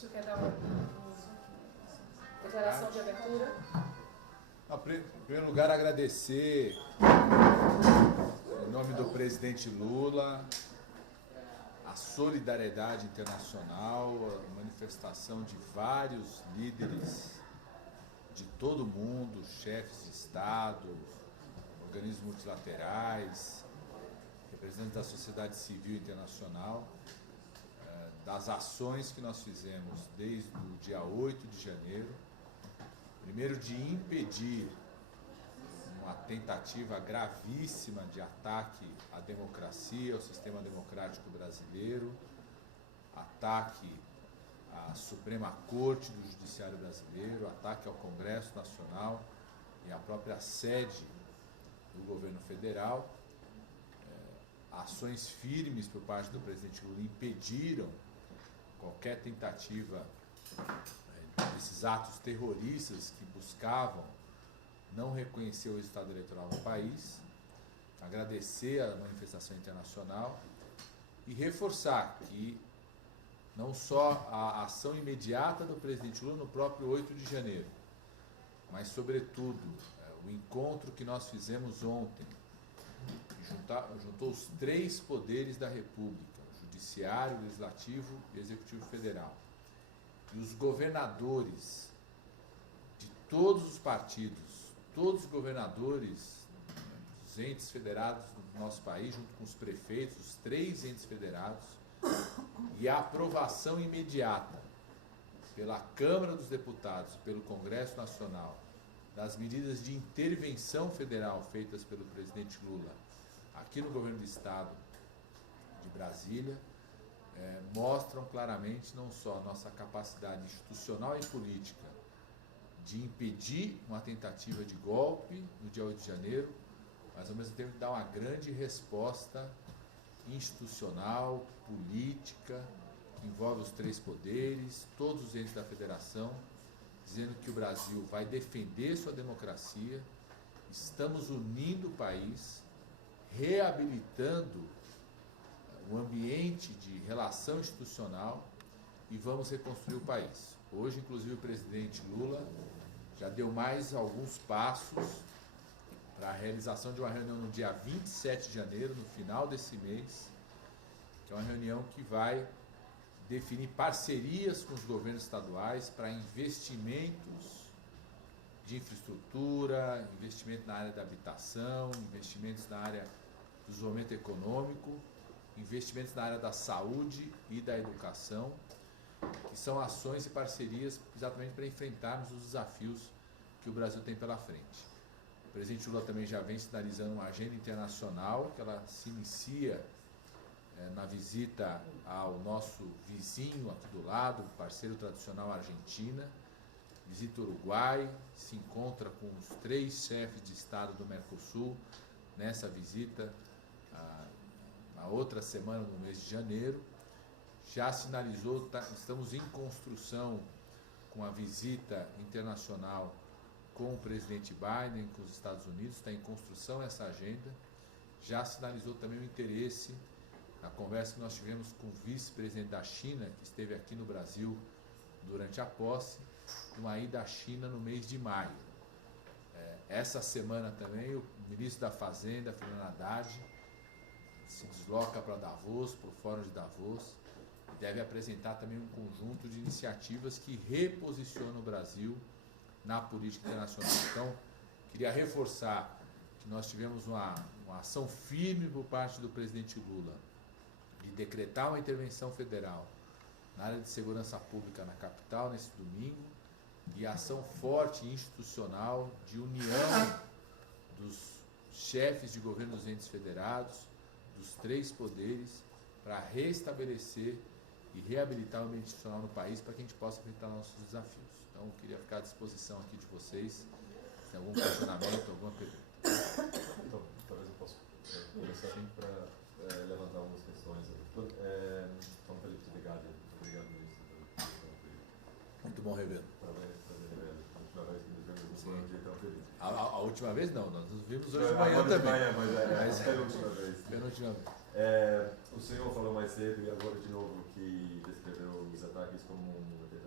Quer dar uma declaração de abertura? Em primeiro lugar, agradecer, em nome do presidente Lula, a solidariedade internacional, a manifestação de vários líderes de todo o mundo, chefes de Estado, organismos multilaterais, representantes da sociedade civil internacional, das ações que nós fizemos desde o dia 8 de janeiro, primeiro de impedir uma tentativa gravíssima de ataque à democracia, ao sistema democrático brasileiro, ataque à Suprema Corte do Judiciário Brasileiro, ataque ao Congresso Nacional e à própria sede do governo federal. Ações firmes por parte do presidente Lula impediram qualquer tentativa desses atos terroristas que buscavam não reconhecer o resultado eleitoral no país, agradecer a manifestação internacional e reforçar que não só a ação imediata do presidente Lula no próprio 8 de janeiro, mas, sobretudo, o encontro que nós fizemos ontem, que juntou os três poderes da República, o Judiciário, o Legislativo e o Executivo Federal, e os governadores de todos os partidos, todos os governadores dos entes federados do nosso país, junto com os prefeitos, os três entes federados, e a aprovação imediata pela Câmara dos Deputados e pelo Congresso Nacional das medidas de intervenção federal feitas pelo presidente Lula aqui no governo do Estado de Brasília, mostram claramente não só a nossa capacidade institucional e política de impedir uma tentativa de golpe no dia 8 de janeiro, mas ao mesmo tempo dar uma grande resposta institucional, política, que envolve os três poderes, todos os entes da federação, dizendo que o Brasil vai defender sua democracia, estamos unindo o país, reabilitando o ambiente de relação institucional e vamos reconstruir o país. Hoje, inclusive, o presidente Lula já deu mais alguns passos para a realização de uma reunião no dia 27 de janeiro, no final desse mês, que é uma reunião que vai definir parcerias com os governos estaduais para investimentos de infraestrutura, investimento na área da habitação, investimentos na área do desenvolvimento econômico, investimentos na área da saúde e da educação, que são ações e parcerias exatamente para enfrentarmos os desafios que o Brasil tem pela frente. O presidente Lula também já vem sinalizando uma agenda internacional, que ela se inicia na visita ao nosso vizinho aqui do lado, parceiro tradicional Argentina, visita o Uruguai, se encontra com os três chefes de Estado do Mercosul nessa visita na outra semana, no mês de janeiro. Já sinalizou, estamos em construção com a visita internacional com o presidente Biden, com os Estados Unidos, está em construção essa agenda. Já sinalizou também o interesse na conversa que nós tivemos com o vice-presidente da China, que esteve aqui no Brasil durante a posse, uma ida à China no mês de maio. Essa semana também o ministro da Fazenda, Fernando Haddad, se desloca para Davos, para o Fórum de Davos, e deve apresentar também um conjunto de iniciativas que reposicionam o Brasil na política internacional. Então, queria reforçar que nós tivemos uma ação firme por parte do presidente Lula de decretar uma intervenção federal na área de segurança pública na capital nesse domingo, e ação forte e institucional de união dos chefes de governo dos entes federados, dos três poderes, para restabelecer e reabilitar o ambiente institucional no país para que a gente possa enfrentar nossos desafios. Então, eu queria ficar à disposição aqui de vocês, se tem algum questionamento, alguma pergunta. Então, talvez eu possa começar para levantar algumas questões. Então, Felipe, obrigado, ministro. Muito bom revê-lo. Prazer revê-lo. A última vez que nos vimos foi um dia tão feliz. A última vez não, nós nos vimos hoje de manhã também. Mas é a penúltima vez. Penúltima vez. O senhor falou mais cedo e agora de novo que descreveu os ataques como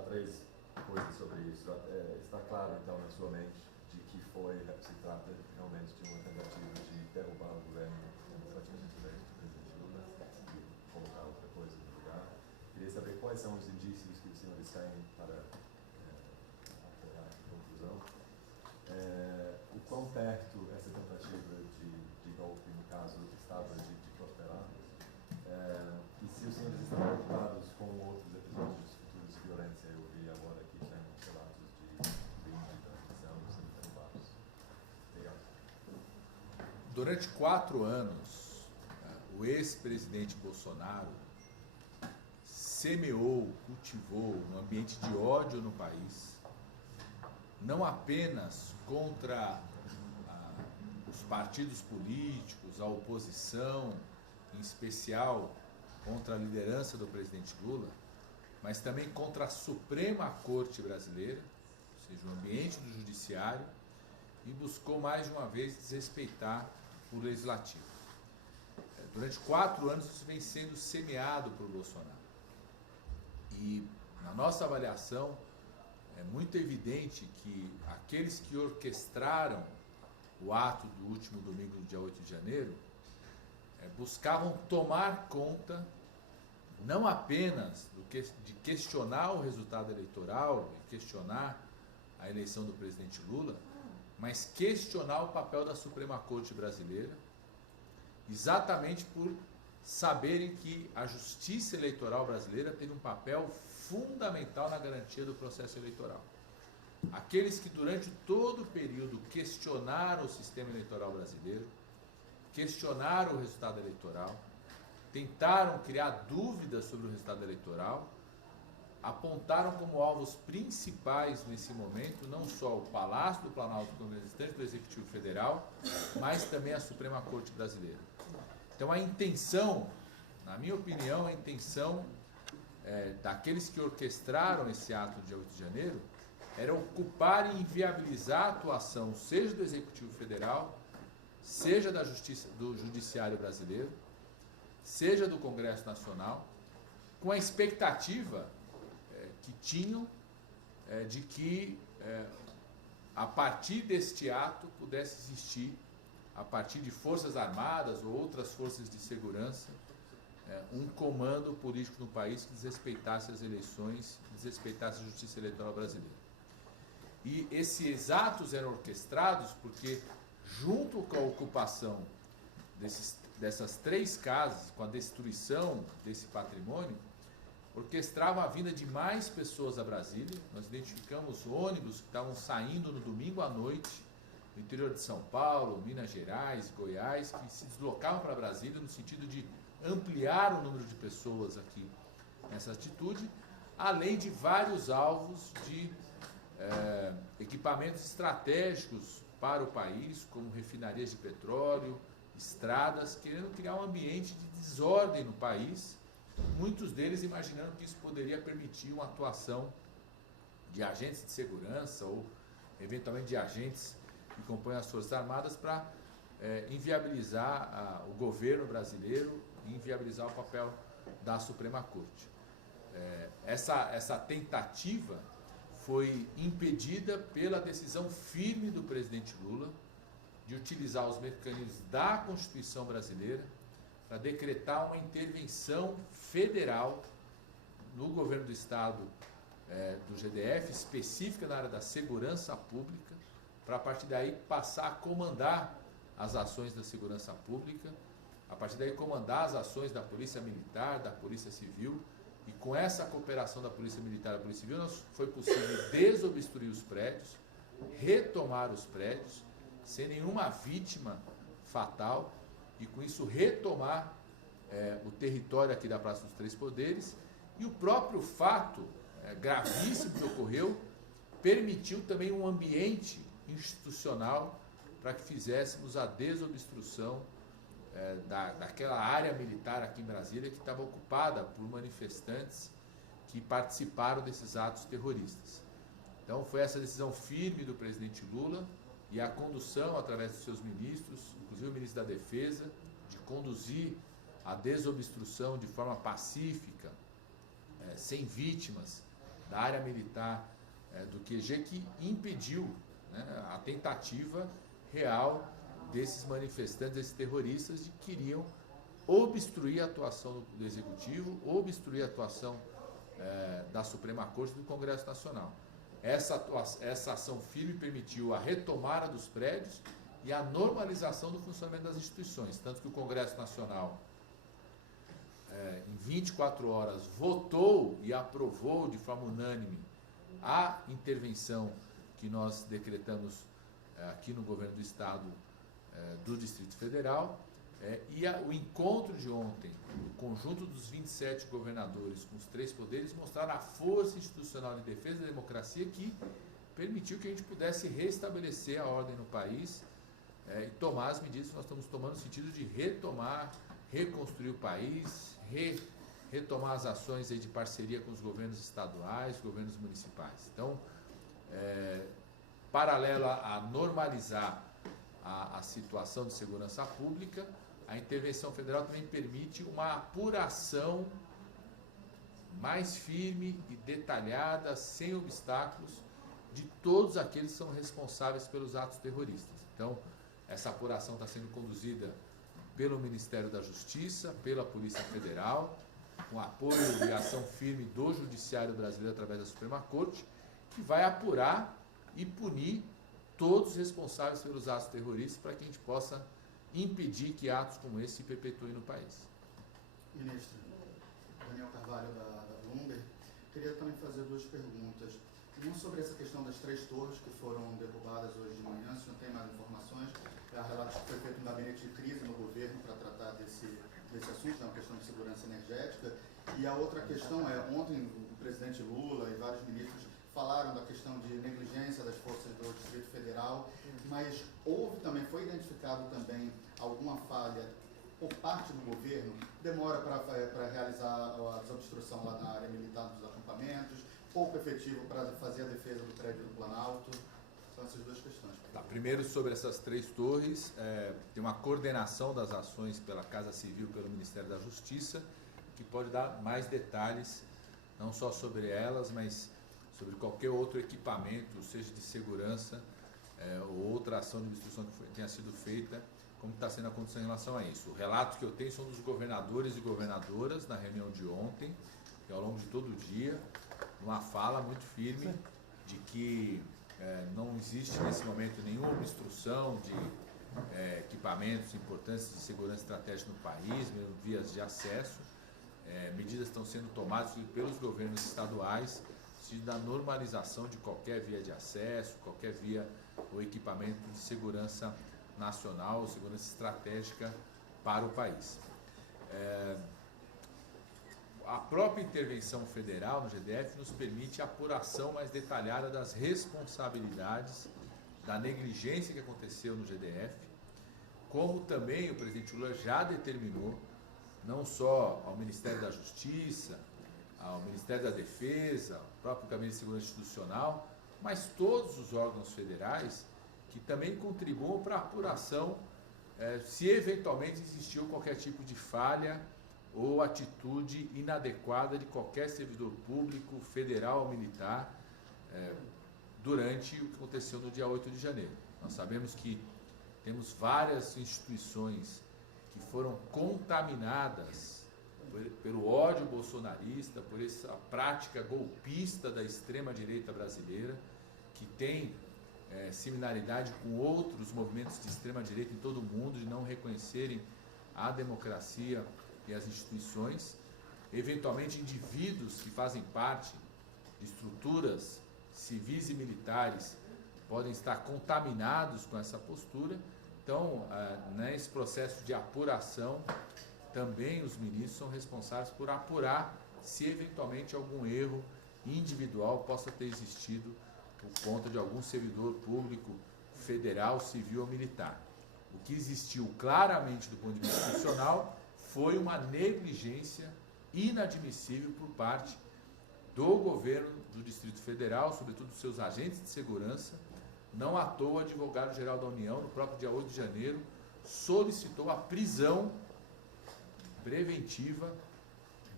três coisas sobre isso. Está claro, então, na sua mente, de que se trata realmente de uma tentativa de derrubar o governo praticamente do presidente Lula e colocar outra coisa no lugar. Queria saber quais são os indícios que os senhores têm para apoiar a conclusão. O quão perto essa tentativa de golpe, no caso, estava de prosperar? E se os senhores estão preocupados com outros episódios futuros de violência? Eu vi agora aqui temos relatos de crime, de transmissão, sendo derrubados. Obrigado. Durante 4 anos, o ex-presidente Bolsonaro semeou, cultivou um ambiente de ódio no país, não apenas contra os partidos políticos, a oposição, em especial contra a liderança do presidente Lula, mas também contra a Suprema Corte Brasileira, ou seja, o ambiente do judiciário, e buscou mais de uma vez desrespeitar o legislativo. Durante 4 anos isso vem sendo semeado por Bolsonaro. E na nossa avaliação é muito evidente que aqueles que orquestraram o ato do último domingo, do dia 8 de janeiro, buscavam tomar conta não apenas de questionar o resultado eleitoral, e questionar a eleição do presidente Lula, mas questionar o papel da Suprema Corte Brasileira, exatamente por saberem que a justiça eleitoral brasileira tem um papel fundamental na garantia do processo eleitoral. Aqueles que durante todo o período questionaram o sistema eleitoral brasileiro, questionaram o resultado eleitoral, tentaram criar dúvidas sobre o resultado eleitoral, apontaram como alvos principais nesse momento não só o Palácio do Planalto como representante do Executivo Federal, mas também a Suprema Corte Brasileira. Então a intenção, na minha opinião, a intenção daqueles que orquestraram esse ato do dia 8 de janeiro era ocupar e inviabilizar a atuação seja do Executivo Federal, seja da Justiça, do Judiciário Brasileiro, seja do Congresso Nacional, com a expectativa que tinham de que a partir deste ato pudesse existir, a partir de Forças Armadas ou outras forças de segurança, um comando político no país que desrespeitasse as eleições, desrespeitasse a justiça eleitoral brasileira. E esses atos eram orquestrados porque, junto com a ocupação dessas 3 casas, com a destruição desse patrimônio, orquestravam a vinda de mais pessoas a Brasília. Nós identificamos ônibus que estavam saindo no domingo à noite, do interior de São Paulo, Minas Gerais, Goiás, que se deslocavam para Brasília no sentido de ampliar o número de pessoas aqui nessa atitude, além de vários alvos de equipamentos estratégicos para o país, como refinarias de petróleo, estradas, querendo criar um ambiente de desordem no país, muitos deles imaginando que isso poderia permitir uma atuação de agentes de segurança ou, eventualmente, de agentes que compõem as Forças Armadas para inviabilizar o governo brasileiro e inviabilizar o papel da Suprema Corte. Essa tentativa foi impedida pela decisão firme do presidente Lula de utilizar os mecanismos da Constituição brasileira para decretar uma intervenção federal no governo do Estado do GDF, específica na área da segurança pública, para a partir daí passar a comandar as ações da segurança pública, a partir daí comandar as ações da Polícia Militar, da Polícia Civil, e com essa cooperação da Polícia Militar e da Polícia Civil foi possível desobstruir os prédios, retomar os prédios, sem nenhuma vítima fatal, e com isso retomar o território aqui da Praça dos Três Poderes. E o próprio fato gravíssimo que ocorreu permitiu também um ambiente institucional para que fizéssemos a desobstrução daquela área militar aqui em Brasília que estava ocupada por manifestantes que participaram desses atos terroristas. Então foi essa decisão firme do presidente Lula e a condução através dos seus ministros, inclusive o ministro da Defesa, de conduzir a desobstrução de forma pacífica, sem vítimas, da área militar do QG, que impediu, né, a tentativa real desses manifestantes, desses terroristas, de que queriam obstruir a atuação do Executivo, obstruir a atuação da Suprema Corte e do Congresso Nacional. Essa ação firme permitiu a retomada dos prédios e a normalização do funcionamento das instituições, tanto que o Congresso Nacional, em 24 horas, votou e aprovou de forma unânime a intervenção que nós decretamos aqui no Governo do Estado do Distrito Federal, e o encontro de ontem, o conjunto dos 27 governadores com os 3 poderes, mostraram a força institucional de defesa da democracia que permitiu que a gente pudesse restabelecer a ordem no país e tomar as medidas que nós estamos tomando no sentido de retomar, reconstruir o país, retomar as ações aí de parceria com os governos estaduais, governos municipais. Então, paralelo a normalizar a situação de segurança pública, a intervenção federal também permite uma apuração mais firme e detalhada, sem obstáculos, de todos aqueles que são responsáveis pelos atos terroristas. Então, essa apuração está sendo conduzida pelo Ministério da Justiça, pela Polícia Federal, com apoio e ação firme do Judiciário Brasileiro através da Suprema Corte, que vai apurar e punir todos os responsáveis pelos atos terroristas para que a gente possa impedir que atos como esse se perpetuem no país. Ministro, Daniel Carvalho da Bloomberg, queria também fazer 2 perguntas. Uma sobre essa questão das 3 torres que foram derrubadas hoje de manhã, se não tem mais informações, há relatos que foi feito um gabinete de crise no governo para tratar desse assunto, é uma questão de segurança energética. E a outra questão ontem o presidente Lula e vários ministros falaram da questão de negligência das forças do Distrito Federal, mas foi identificado também alguma falha por parte do governo, demora para realizar a desobstrução lá na área militar dos acampamentos, pouco efetivo para fazer a defesa do prédio do Planalto. São essas 2 questões. Tá, primeiro, sobre essas 3 torres, tem uma coordenação das ações pela Casa Civil e pelo Ministério da Justiça, que pode dar mais detalhes, não só sobre elas, mas sobre qualquer outro equipamento, seja de segurança ou outra ação de obstrução que tenha sido feita, como está sendo a condição em relação a isso. O relato que eu tenho são dos governadores e governadoras na reunião de ontem, que ao longo de todo o dia, uma fala muito firme de que não existe nesse momento nenhuma obstrução de equipamentos importantes de segurança estratégica no país, mesmo vias de acesso. Medidas estão sendo tomadas pelos governos estaduais da normalização de qualquer via de acesso, qualquer via ou equipamento de segurança nacional, segurança estratégica para o país. A própria intervenção federal no GDF nos permite a apuração mais detalhada das responsabilidades da negligência que aconteceu no GDF, como também o presidente Lula já determinou, não só ao Ministério da Justiça, ao Ministério da Defesa, ao próprio Gabinete de Segurança Institucional, mas todos os órgãos federais que também contribuam para a apuração se eventualmente existiu qualquer tipo de falha ou atitude inadequada de qualquer servidor público, federal ou militar, durante o que aconteceu no dia 8 de janeiro. Nós sabemos que temos várias instituições que foram contaminadas pelo ódio bolsonarista, por essa prática golpista da extrema-direita brasileira, que tem similaridade com outros movimentos de extrema-direita em todo o mundo, de não reconhecerem a democracia e as instituições. Eventualmente, indivíduos que fazem parte de estruturas civis e militares podem estar contaminados com essa postura. Então, nesse processo de apuração, também os ministros são responsáveis por apurar se eventualmente algum erro individual possa ter existido por conta de algum servidor público, federal, civil ou militar. O que existiu claramente do ponto de vista institucional foi uma negligência inadmissível por parte do governo do Distrito Federal, sobretudo dos seus agentes de segurança. Não à toa, o advogado-geral da União, no próprio dia 8 de janeiro, solicitou a prisão preventiva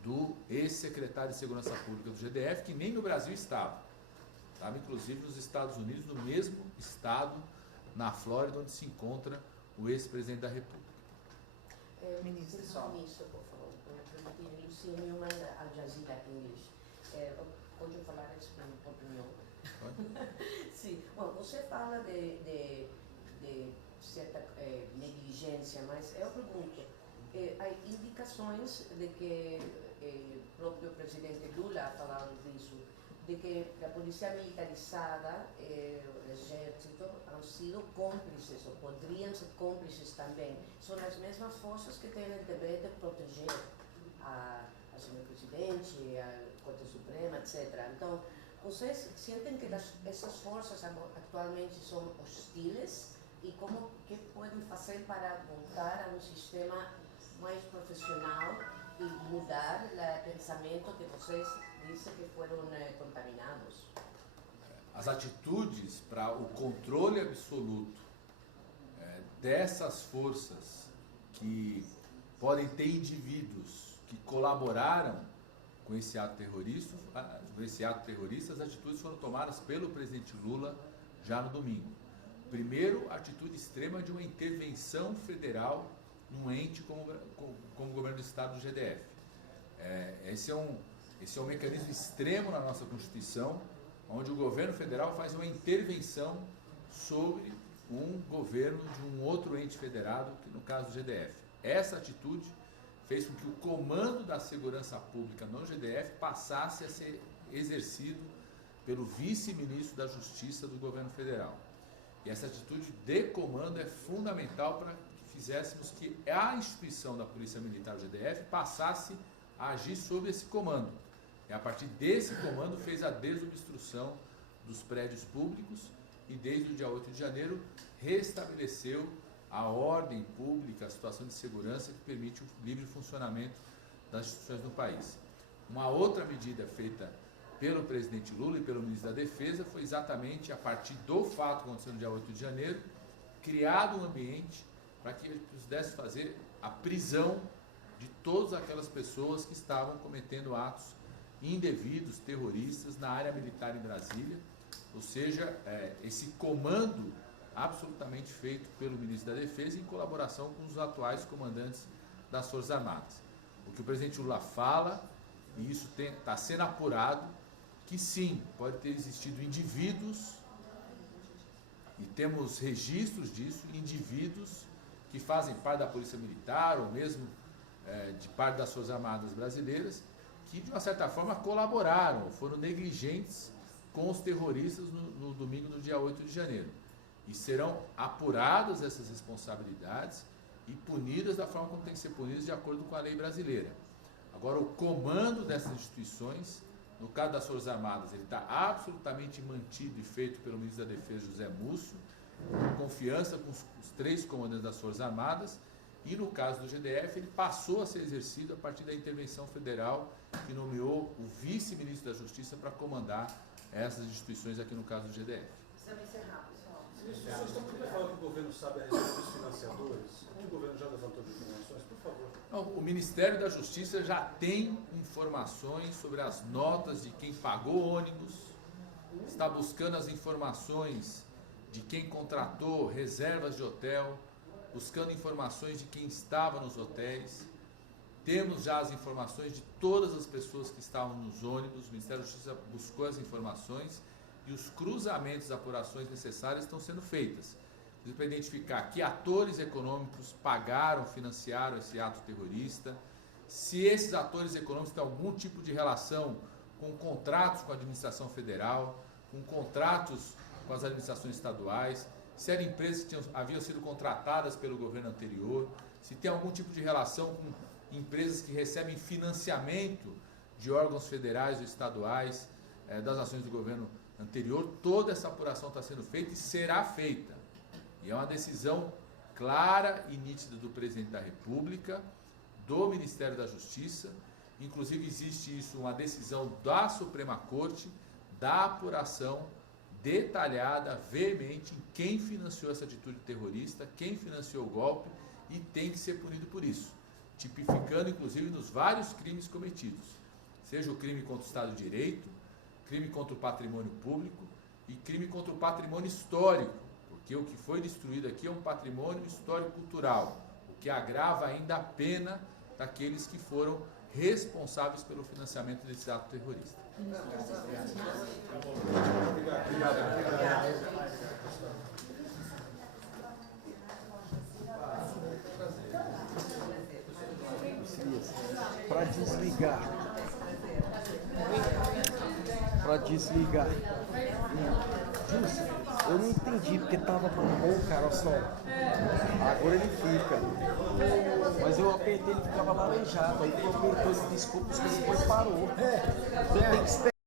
do ex-secretário de Segurança Pública do GDF, que nem no Brasil estava. Estava, inclusive, nos Estados Unidos, no mesmo estado, na Flórida, onde se encontra o ex-presidente da República. Ministro, por favor, Lucia Newman, Al Jazeera English. Pode eu falar em portunhol? Sim. Bom, você fala de certa negligência, mas eu pergunto, há indicações de que o próprio presidente Lula falando disso, de que a polícia militarizada, o exército, han sido cómplices, ou poderiam ser cómplices também. São as mesmas forças que têm o dever de proteger a senhor presidente, a Corte Suprema, etc. Então, vocês sentem que essas forças atualmente são hostiles e como que podem fazer para voltar a um sistema mais profissional e mudar o pensamento que vocês dizem que foram contaminados? As atitudes para o controle absoluto dessas forças que podem ter indivíduos que colaboraram com esse ato terrorista, as atitudes foram tomadas pelo presidente Lula já no domingo. Primeiro, a atitude extrema de uma intervenção federal num ente como o governo do estado do GDF. Esse é um mecanismo extremo na nossa Constituição, onde o governo federal faz uma intervenção sobre um governo de um outro ente federado, que no caso do GDF. Essa atitude fez com que o comando da segurança pública no GDF passasse a ser exercido pelo vice-ministro da Justiça do governo federal. E essa atitude de comando é fundamental para que fizéssemos que a instituição da Polícia Militar do GDF passasse a agir sob esse comando. E a partir desse comando fez a desobstrução dos prédios públicos e desde o dia 8 de janeiro restabeleceu a ordem pública, a situação de segurança que permite o livre funcionamento das instituições no país. Uma outra medida feita pelo presidente Lula e pelo ministro da Defesa foi exatamente a partir do fato que aconteceu no dia 8 de janeiro, criado um ambiente para que ele pudesse fazer a prisão de todas aquelas pessoas que estavam cometendo atos indevidos, terroristas, na área militar em Brasília, ou seja, esse comando absolutamente feito pelo ministro da Defesa em colaboração com os atuais comandantes das Forças Armadas. O que o presidente Lula fala, e isso está sendo apurado, que sim, pode ter existido indivíduos, e temos registros disso, indivíduos que fazem parte da Polícia Militar ou mesmo de parte das Forças Armadas brasileiras, que de uma certa forma colaboraram, foram negligentes com os terroristas no domingo do dia 8 de janeiro. E serão apuradas essas responsabilidades e punidas da forma como tem que ser punidas de acordo com a lei brasileira. Agora, o comando dessas instituições, no caso das Forças Armadas, ele está absolutamente mantido e feito pelo ministro da Defesa, José Múcio, com confiança com os três comandantes das Forças Armadas, e no caso do GDF, ele passou a ser exercido a partir da intervenção federal que nomeou o vice-ministro da Justiça para comandar essas instituições aqui no caso do GDF. Precisamos encerrar, pessoal. Vocês estão preocupados que o governo sabe a respeito dos financiadores? O governo já levantou de informações, por favor. Não, o Ministério da Justiça já tem informações sobre as notas de quem pagou ônibus, está buscando as informações de quem contratou reservas de hotel, buscando informações de quem estava nos hotéis. Temos já as informações de todas as pessoas que estavam nos ônibus. O Ministério da Justiça buscou as informações e os cruzamentos, apurações necessárias estão sendo feitas. Para identificar que atores econômicos pagaram, financiaram esse ato terrorista, se esses atores econômicos têm algum tipo de relação com contratos com a administração federal, com contratos com as administrações estaduais, se eram empresas que haviam sido contratadas pelo governo anterior, se tem algum tipo de relação com empresas que recebem financiamento de órgãos federais ou estaduais, das ações do governo anterior. Toda essa apuração está sendo feita e será feita. E é uma decisão clara e nítida do presidente da República, do Ministério da Justiça. Inclusive existe isso, uma decisão da Suprema Corte, da apuração detalhada, veemente, em quem financiou essa atitude terrorista, quem financiou o golpe, e tem que ser punido por isso. tipificando inclusive nos vários crimes cometidos, seja o crime contra o Estado de Direito, crime contra o patrimônio público e crime contra o patrimônio histórico, porque o que foi destruído aqui é um patrimônio histórico-cultural, o que agrava ainda a pena daqueles que foram responsáveis pelo financiamento desse ato terrorista. Para desligar. Justo, eu não entendi porque tava tão bom, cara, só. Agora ele fica. Mas eu apertei, ele ficava laranjado. Aí eu apertei, desculpa, depois parou. Você tem que esperar.